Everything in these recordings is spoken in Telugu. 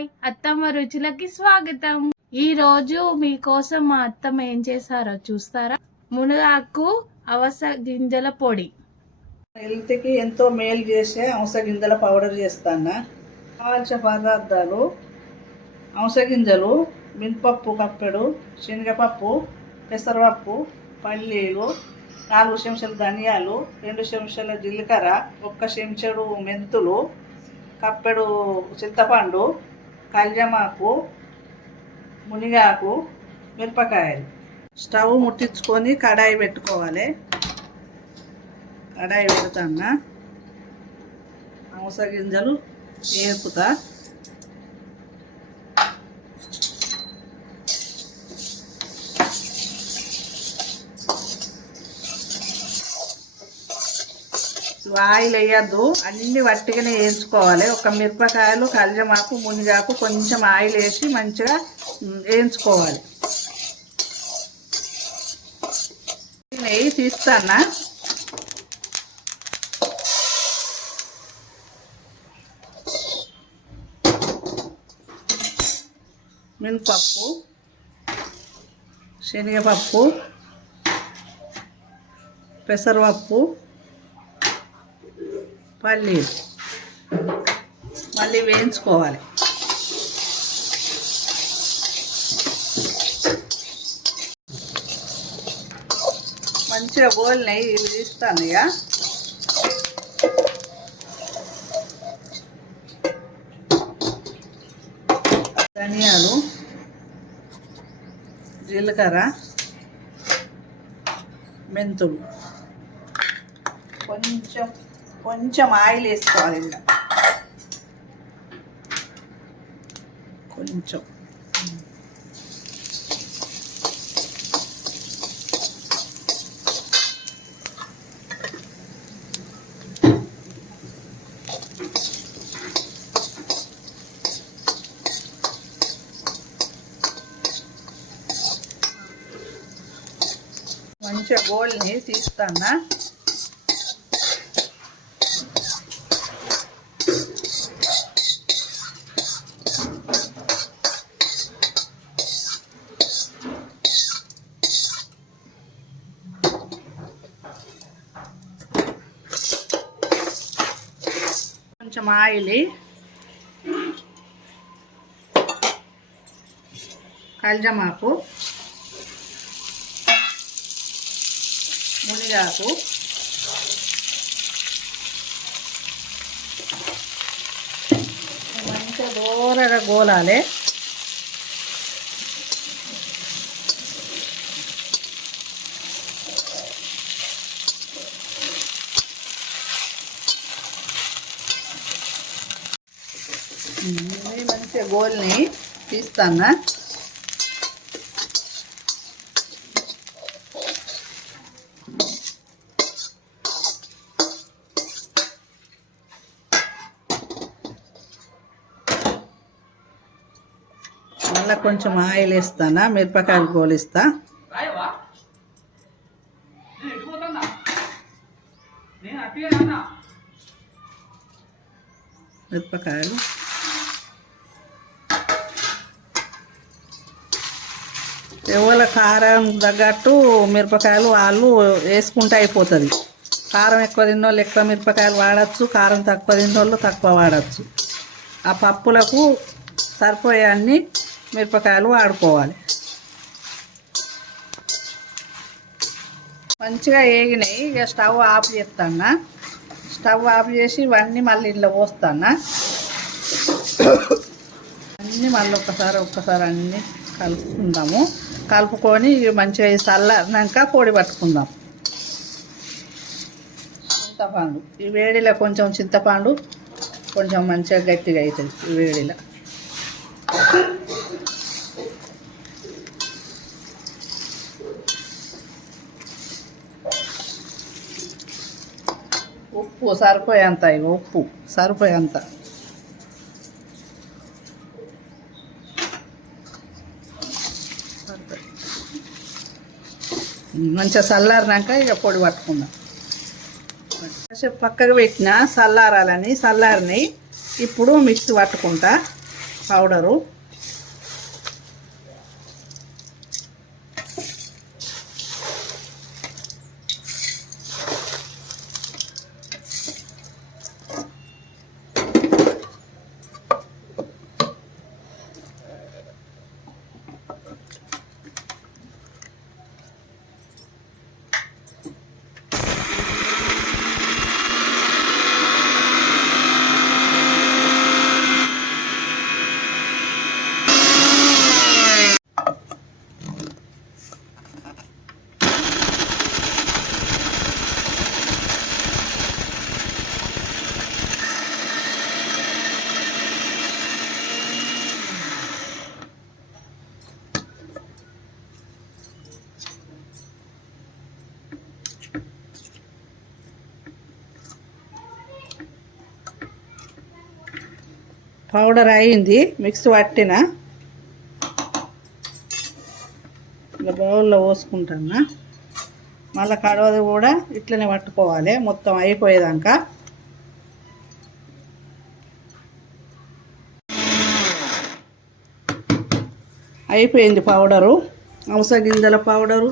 హాయ్ అత్తమ్మ రుచులకి స్వాగతం. ఈ రోజు మీకోసం మా అత్తమ్మ ఏం చేశారో చూస్తారా? మునగాకు అవస గింజల పొడి. హెల్త్కి ఎంతో మేలు చేసే అవస గింజల పౌడర్ చేస్తాను. కావాల్సిన పదార్థాలు: అవస గింజలు, మినపప్పు కప్పెడు, శనగపప్పు, పెసరపప్పు, పల్లీలు, 4 చెంచాల ధనియాలు, 2 చెంచాల జీలకర్ర, 1 చెంచాడు మెంతులు, కప్పెడు చింతపండు, కల్జమాకు, మునిగాకు, మిరపకాయలు. స్టవ్ ముట్టించుకొని కడాయి పెట్టుకోవాలి. కడాయి పెడతాను. అవస గింజలు వేపుతా. ఆయిల్ వేయద్దు, అన్ని వట్టిగానే వేయించుకోవాలి. ఒక మిరపకాయలు, కల్జమాకు, మునిగాకు కొంచెం ఆయిల్ వేసి మంచిగా వేయించుకోవాలి. నెయ్యి తీస్తానా. మినపప్పు, శనగపప్పు, పెసరపప్పు, పల్లీలు మళ్ళీ వేయించుకోవాలి. మంచిగా గోలినాయి, ఇవి తీస్తాను. ఇక ధనియాలు, జీలకర్ర, మెంతులు, కొంచెం ఆయిల్ వేసుకోవాలి. ఇలా కొంచెం మంచిగా గోల్ని తీస్తానా. కొంచెం ఆయిల్, కల్జమాకు, మునిగాకు, మంచిగా దూరగా గోలాలి. మంచిగా గోల్ని తీస్తానా. మళ్ళీ కొంచెం ఆయిల్ వేస్తానా. మిరపకాయలు గోలిస్తా. మిరపకాయలు ఎవరి కారం తగ్గట్టు మిరపకాయలు వాళ్ళు వేసుకుంటే అయిపోతుంది. కారం ఎక్కువ తిన్నోళ్ళు ఎక్కువ మిరపకాయలు వాడచ్చు, కారం తక్కువ తిన్నోళ్ళు తక్కువ వాడచ్చు. ఆ పప్పులకు సరిపోయే అన్ని మిరపకాయలు వాడుకోవాలి. మంచిగా వేగినాయి. ఇక స్టవ్ ఆఫ్ చేస్తాను. స్టవ్ ఆఫ్ చేసి ఇవన్నీ మళ్ళీ ఇంట్లో పోస్తాను. అన్నీ మళ్ళీ ఒక్కసారి అన్నీ కలుపుకుందాము. కలుపుకొని మంచిగా చల్లారినాక పొడి పట్టుకుందాం. చింతపండు, ఈ వేడిలో కొంచెం చింతపండు కొంచెం మంచిగా గట్టిగా అవుతుంది. ఈ వేడిలో ఉప్పు సరిపోయేంత, ఉప్పు సరిపోయేంత. మంచిగా చల్లారినాక ఇక పొడి పట్టుకుందాం. పక్కకు పెట్టిన చల్లారాలని చల్లారినాయి. ఇప్పుడు మిక్సీ పట్టుకుంటా. పౌడరు, పౌడర్ అయింది. మిక్స్ పట్టిన ఇలా బౌల్లో పోసుకుంటున్నా. మళ్ళీ కడవది కూడా ఇట్లనే పట్టుకోవాలి మొత్తం అయిపోయేదాకా. అయిపోయింది పౌడరు, అవస గింజల పౌడరు.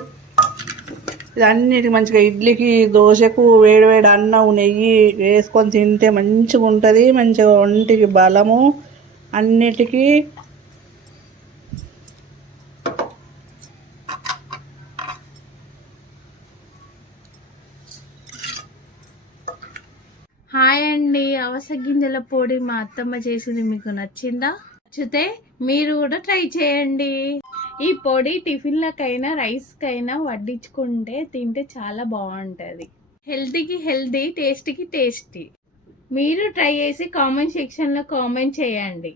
ఇది అన్నిటికి మంచిగా ఇడ్లీకి, దోశకు వేడివేడి అన్నం నెయ్యి వేసుకొని తింటే మంచిగా ఉంటుంది. మంచిగా ఒంటికి బలము అన్నిటికీ. హాయ్ అండి, అవస గింజల పొడి మా అత్తమ్మ చేసింది మీకు నచ్చిందా? నచ్చితే మీరు కూడా ట్రై చేయండి. ఈ పొడి టిఫిన్లకైనా రైస్కైనా వడ్డించుకుంటే తింటే చాలా బాగుంటుంది. హెల్తీకి హెల్తీ, టేస్టీకి టేస్టీ. మీరు ట్రై చేసి కామెంట్ సెక్షన్లో కామెంట్ చేయండి.